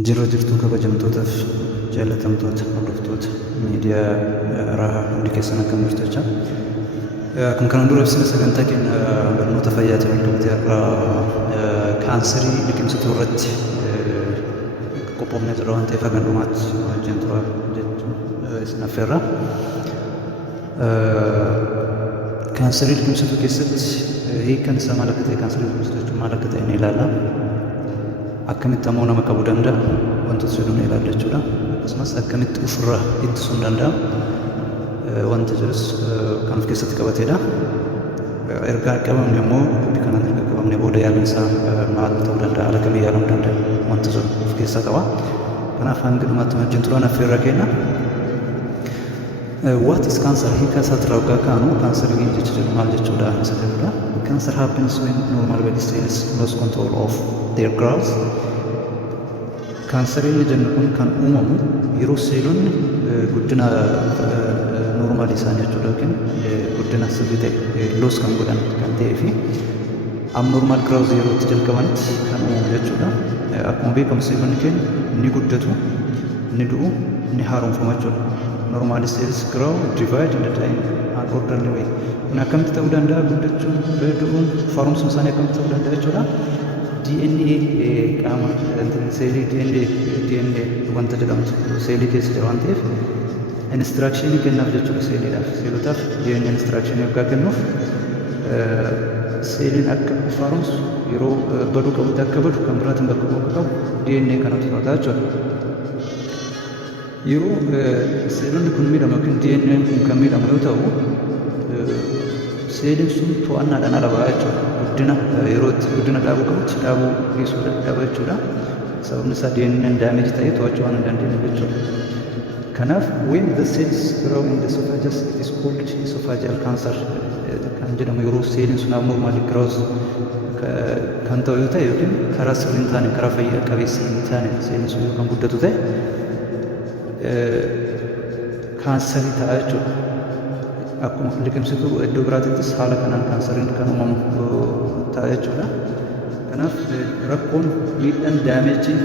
Jiruu jirtuu kabajamtootaaf jaalatamtoota hordoftoota miidiyaa Rahaa hundi keessan akkam jirtu jecha. Kun kana dura ibsina sagantaa keenya barnoota fayyaati walqabate irraa kaanserii liqimsituu irratti qophoofnee jira waan ta'eef hagan dhumaatti wajjin tura jechuun isin affeerra. Kaanserii liqimsituu keessatti hiikkaan isaa maal akka ta'e, kaanserii liqimsituu jechuun maal akka ta'e ni ilaalla. Akkamitti ammoo nama qabuu danda'a wantoota jedhu ni ilaalla jechuudha. Akkasumas akkamitti ofirraa ittisuu ni danda'a wanta jedhus kan of keessatti qabateedha. Erga qabamne immoo dubbii kanaan erga qabamne booda yaaluun isaa maal ta'uu danda'a, haala kamii yaalamuu danda'a wanta jedhu of keessaa qaba. Kanaaf hanga dhumaatti wajjin turaan affeerra kenna. What is cancer? Hiika isaatti irraa waggaa kaanu kaanserii jecha jedhu maal jechuudha isa jedhudha. Cancer happens when normal body cells lose control of their growth. Kaanserii jennu kun kan uumamu yeroo seelonni guddina normaalii isaanii jechuudha yookiin guddina sirrii ta'e loos kan godhan kan ta'ee fi abnormal growth yeroo itti jalqabanitti kan uumamu jechuudha. Akkuma beekamu seelonni keenya ni guddatu, ni du'u, ni haaromfamu jechuudha. Normal cells grow, divide and die in orderly way. Kun akkamitti ta'uu danda'a? Guddachuun, du'uun, haaromsuun isaanii akkamitti ta'uu danda'a jechuudha. DNA qaama seelii DNA wanta jedhamtu seelii keessa jira waan ta'eef instructionii kennaaf jechuudha seeliidhaaf. Seelotaaf DNA instructionii waggaa kennuuf seeliin akka haaromsu yeroo baduu qabutti akka badu kan biraatiin bakka bu'u akka qabu DNA kanatu fudhata jechuudha. Yeroo seelonni kun miidhamu yookiin DNA kun kan miidhamu yoo ta'u seeliin sun to'annaadhaan ala ba'a jechuudha. Yeroo itti guddina dhaabuu qabutti dhaabuu geessuu dadhaba jechuudha. Sababni isaa DNA daameejii ta'ee to'achuu waan hin dandeenye jechuudha. Kanaaf when the cells grow in the esophagus it is called esophageal cancer kan jedhamu yeroo seeliin sun abnormally grows kan ta'u yoo ta'e yookiin karaa sirrii hin taane karaa fayyaa qabeessa hin taane seeliin sun kan guddatu ta'e kaanserii ta'a jechuudha. Akkuma liqimsituu iddoo biraattis haala kanaan kaanseriin kan uumamu ta'a jechuudha. Kanaaf rakkoon miidhaan daameejii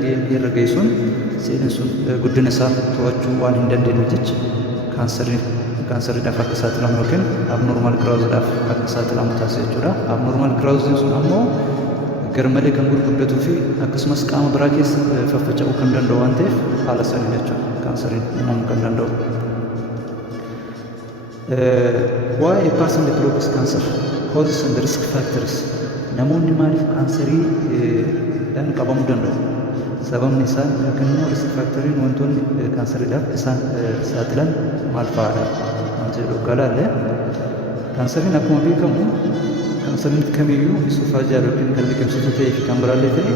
DNA irra geessuun seeliin sun guddina isaa to'achuu waan hin dandeenye jecha kaanseriidhaaf akka saaxilamu yookiin abnormal growthidhaaf akka saaxilamu taasisa jechuudha. Abnormal growthiin sun ammoo garmalee kan gurguddatuu fi akkasumas qaama biraa keessa faffaca'uu kan danda'u waan ta'eef haala sanii jechuudha kaanseriin uumamuu kan danda'u. Why a person develops cancer? Causes and risk factors. Namoonni maaliif kaanseriidhaan qabamuu danda'u? Sababni isaa yookiin immoo risk factoriin wantoonni kaanseriidhaaf isaan saaxilan maal fa'aadha? Maal jedhu galaalle kaanseriin akkuma beekamu kanseriin kamiyyuu esophageal yookiin kan liqimsituu ta'ee fi kan biraallee ta'e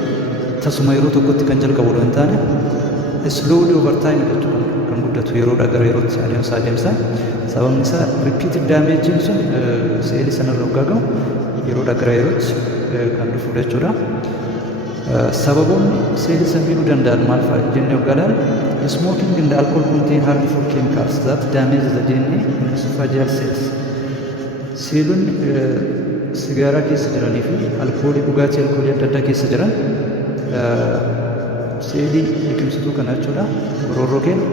tasuma yeroo tokkotti kan jalqabudha hin taane slowly over time jechuudha kan guddatu yeroodhaa gara yerootti adeemsa. Sababni isaa repeated damagein sun seelii sanarra waggaa gahu yeroodhaa gara yerootti kan dhufu jechuudha. Sababoonni seelii san miidhuu danda'an maal fa'a jennee waggaa ilaalle smoking and alcohol contain harmful chemicals that damage the DNA in esophageal cells. Seelonni sigaaraa keessa jiranii fi alkoolii dhugaatii alkoolii adda addaa keessa jiran seelii liqimsituu kana jechuudha goroorroo keenya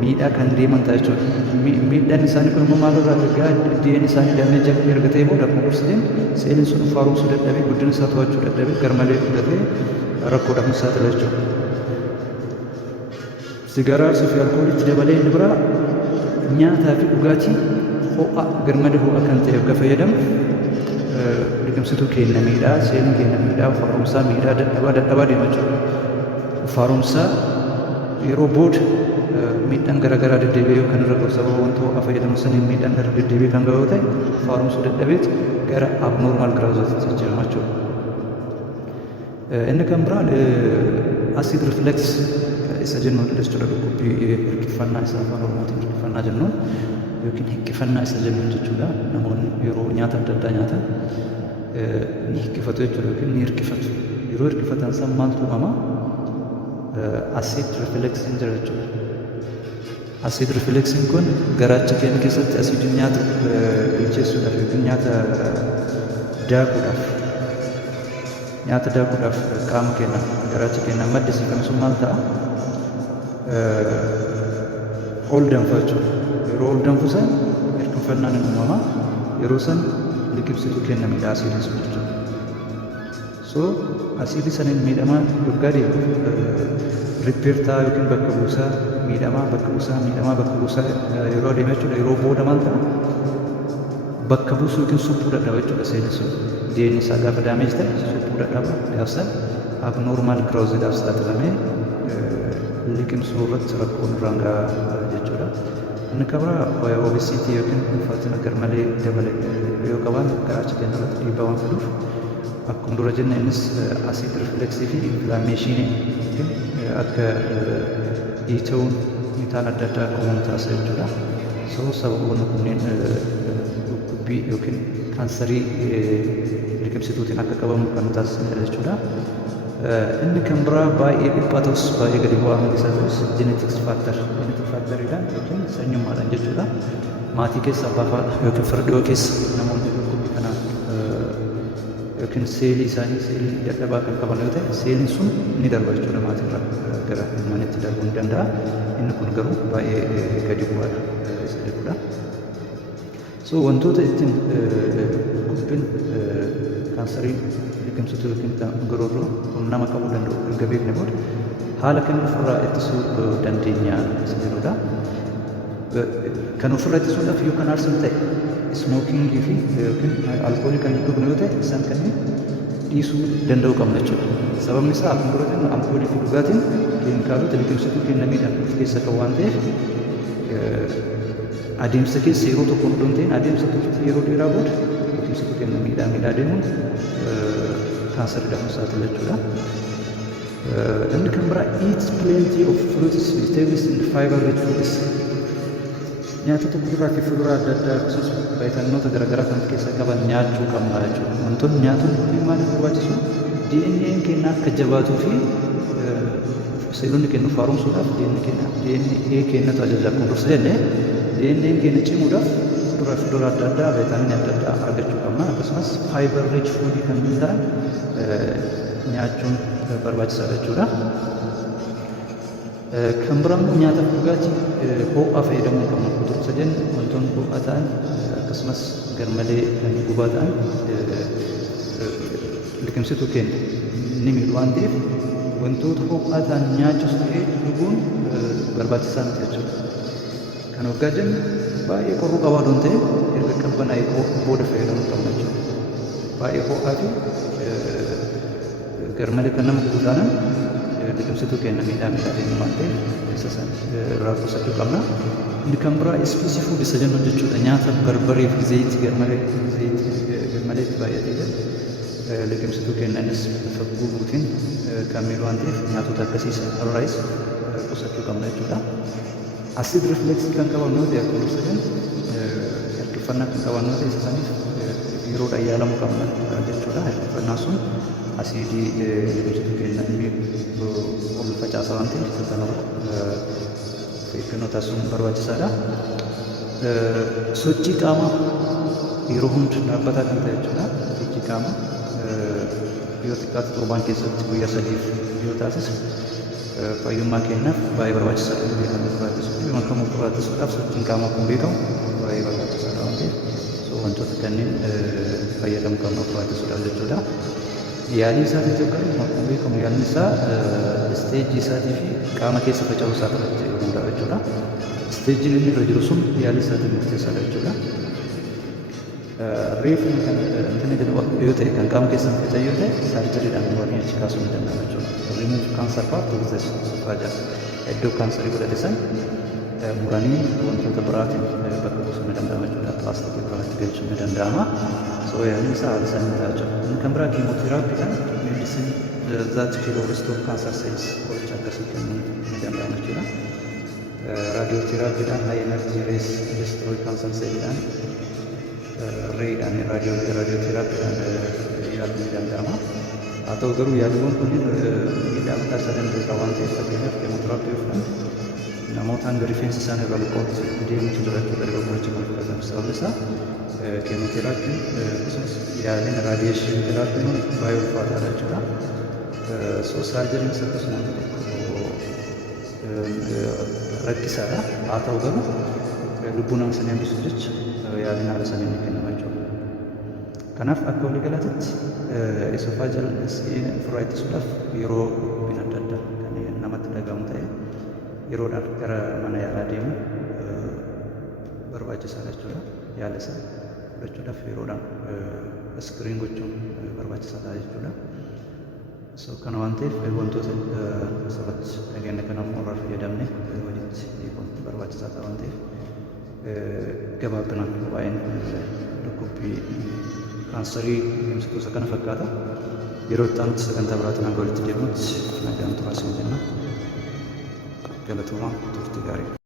miidhaa kan deeman ta'a jechuudha. Miidhaan isaanii kun immoo maalirraa egaa DNA isaanii daameejii erga ta'ee booda akkuma dursiteen seeliin sun haaromsuu dadhabee guddina isaa to'achuu dadhabee garmalee guddatee rakkoodhaaf nu saaxila jechuudha. Sigaaraa fi alkooliitti dabalee inni biraa nyaataa fi dhugaatii ho'a garmalee ho'a kan ta'e erga fayyadamu liqimsituu keenya miidhaa, seeliin keenya miidhaa, haaromsaa miidhaa dadhabaa deema jechuudha. Haaromsaa yeroo booda miidhaan garaagaraa deddeebi'ee yookaan irra qabu sababa wanta ho'a fayyadamu saniin miidhaan irra deddeebi'ee kan gahu ta'e haaromsuu dadhabeet gara abnormal growthitti jijjiirama jechuudha. Inni kan biraan acid reflux isa jennuudha jechuudha. Dhukkubbii hirkifannaa isaa afaan oromootiin hirkifannaa jennuun yookiin hiqqifannaa isa jennuun jechuudha. Namoonni yeroo nyaata adda addaa nyaatan ni hiqqifatu jechuudha yookiin ni hirkifatu. Yeroo hirkifatan san maaltu uumama? Acid refluxiin jira jechuudha. Acid refluxiin kun garaacha keenya keessatti asiidii nyaata bilcheessuudhaaf yookiin nyaata daakuudhaaf nyaata daakuudhaaf qaama keenya garaacha keenya maddisiifame sun maal ta'a? Ol danfa jechuudha. Yeroo ol danfu san hirkifannaan hin uumamaa. Yeroo san liqimsituu kennamedha asiidii sun jechuudha. So asiidii saniin miidhamaa yoggaa deemu ripeer ta'a yookiin bakka buusaa miidhamaa bakka buusaa yeroo adeema jechuudha. Yeroo booda maal ta'a? Bakka buusuu yookiin suphuu dadhaba jechuudha seenni sun. DNA isaa gaafa daameej ta'e suphuu dadhaba. Gaafsan abnormaal growth-dhaaf saaxilamee liqimsuu irratti rakkoon irraan gahaa jechuudha. Inni kabraa obesitii yookiin ulfaatina garmalee dabale yoo qaban garaacha keenya irratti dhiibbaa waan fiduuf akkuma dura jenne innis asiid rifleksii fi infilaameeshinii yookiin akka dhiita'uun miidhaan adda addaa qabuun taasisa jechuudha. So sababoonni kunneen dhukkubbii yookiin kaansarii liqimsituutiin akka qabamu kan taasisanidha jechuudha. Inni kan biraa baay'ee dhiphaa ta'us baay'ee gadi bu'aa isaa ta'us jeneetiks faaktaridhaan yookiin sanyummaadhaan jechuudha. Maatii keessa abbaa fi haadha yookiin firdhiyoo keessa namoonni dhukkubbii kanaaf yookiin seelii isaanii seelii dadhabaa kan qaban yoo ta'e seeliin sun ni darba jechuudha maatirraa gara ilmaanitti darbuu ni danda'a. Inni kun garuu baay'ee gadi bu'aadha isa jedhudha. So wantoota ittiin dhukkubbiin kaansarii liqimsituu yookiin gororroo nama qabuu danda'u erga beekne booda haala kan ofirraa ittisuu dandeenya isa jedhudha. Kan ofirraa ittisuudhaaf yoo kan aarsan ta'e ismookingii fi yookiin alkoolii kan dhugne yoo ta'e isaan kanneen dhiisuu danda'uu qabna jechuudha. Sababni isaa akkuma dura jennu alkoolii fi dhugaatiin keemikaalota liqimsituu kennamiidhaan of keessa qabu waan ta'eef adeemsa keessa yeroo tokko hin ta'in adeemsa turtii yeroo dheeraa booda liqimsituu kennamiidhaan deemuun kaansaridhaaf nu saaxila jechuudha. Inni kan biraa eat plenty of fruits, vegetables and fiber-rich foods. Nyaatota kuduraa fi fuduraa adda addaa akkasumas vaayitaaminoota garaagaraa kan of keessaa qaban nyaachuu qabna jechuudha. Wantoonni nyaatonni kunneen maaliif barbaachisu? DNA'n keenya akka jabaatuu fi seelonni keenya of haaromsuudhaaf DNA keenyatu ajaja akkuma dursa jenne DNA'n keenya cimuudhaaf kuduraa fi fuduraa adda addaa vaayitaaminii adda addaa argachuu qabna. Akkasumas fiber-rich food kan ta'an nyaachuun barbaachisaadha jechuudha. Kan biraan nyaata dhugaatii ho'aa fayyadamuu qabna. Dursa jennu wantoonni ho'aa ta'an akkasumas garmalee gubaa ta'an liqimsituu keenya ni miidhu waan ta'eef wantoota ho'aa ta'an nyaachus ta'ee dhuguun barbaachisaa miti jechuudha. Kan waggaa jennu baay'ee qorruu qabaa doon ta'e erga qabbanaa'ee booda fayyadamuu qabna jechuudha. Baay'ee ho'aa fi garmalee kan nama gubu taanaan liqimsituu keenya miidhaa deemu waan ta'eef isa san irraa qusachuu qabna. Inni kan biraa ispiisii fuud isa jennu jechuudha. Nyaata barbaree fi zayitii garmaleetti baay'atee jira. Liqimsituu keenya innis bifa gubuutiin kan miidhu waan ta'eef nyaatota akkasiis irraas qusachuu qabna jechuudha. Asiid rifleksii kan qaban yoo ta'e akkuma dursa jennu hirkifannaa kan qaban yoo ta'e isa saniif yeroodhaan yaalamuu qabna jechuudha. Hirkifannaan sun asiidii liqimsituu keenya inni ol facaasa waan ta'eef isa sana eeggannoo taasisuun barbaachisaadha. Sochii qaamaa yeroo hunda dhaabbataa kan ta'e jechuudha. Sochii qaamaa yoo xiqqaatu torbaan keessatti guyyaa sadiif yoo taasisu fayyummaa keenyaaf baay'ee barbaachisaadha. Dhibee kamuu qorattisuudhaaf sochiin qaamaa kun beekamu baay'ee barbaachisaadha waan ta'eef wantoota kanneen fayyadamuu qabna qorattisuudhaaf jechuudha. Yaalii isaatii yookaan akkuma beekamu yaaliin isaa isteejii isaatii fi qaama keessa faca'uu isaa irratti hundaa'u jechuudha. Isteejiin inni irra jiru sun yaalii isaatiin murteessaadha jechuudha. Reefu kan inni jedhamu yoo ta'e kan qaama keessa faca'e yoo ta'e saarjariidhaan warreen achi kaasuu ni danda'ama jechuudha. Remove cancer part of the esophagus. Iddoo kaansarii godhate san muranii wantoota biraatiin bakka buusuu ni danda'ama jechuudha. Pilaastikii biraatti galchuu ni danda'ama. So yaaliin isaa haala sanii ta'a jechuudha. Inni kan biraa kiimooteraapiidhaan meedisin zaat kiiloo restore cancer cells qoricha akkasii kennuu ni danda'ama jechuudha. Raadiyooteraappiidhaan high energy rays destroy cancer cellidhaan reedhaan raadiyooteraappiidhaan yaaluun ni danda'ama. Haa ta'u garuu yaaliiwwan kunniin miidhaa mataa isaa danda'u qaba waan ta'eef fakkeenyaaf keemooteraappii yoo fudhanne namoota hanga rifeensa isaanii irraa luqqootti deemutu jira jechuudha yeroo qoricha kan fudhatan sababni isaa keemooteraapiin akkasumas yaaliin raadiyeeshinii teraapiin baay'ee ulfaataadha jechuudha. Saarjeriinis akkasuma rakkisaadha. Haa ta'u garuu lubbuu nama sanii hambisuuf jecha yaaliin haala saniin ni kennama jechuudha. Kanaaf akka waliigalaatti esophageal furraa ittisuudhaaf yeroo dhukkubiin adda addaa kan namatti dhagahamu ta'e yeroodhaan gara mana yaalaa deemu barbaachisaadha jechuudha. Yaala isaa fudhachuudhaaf yeroodhaan iskiriin gochuun barbaachisaadha jechuudha. Kana waan ta'eef wantoota asirratti nageenya kana irraa fayyadamne walitti hiikuun barbaachisaa ta'a waan ta'eef gabaabinaan waa'een dhukkubbii kaansarii gosa kana fakkaata. Yeroo itti aanutti sagantaa biraatiin hanga walitti deebinutti nagaan turaasii jenna. Galatoomaa turtii gaarii.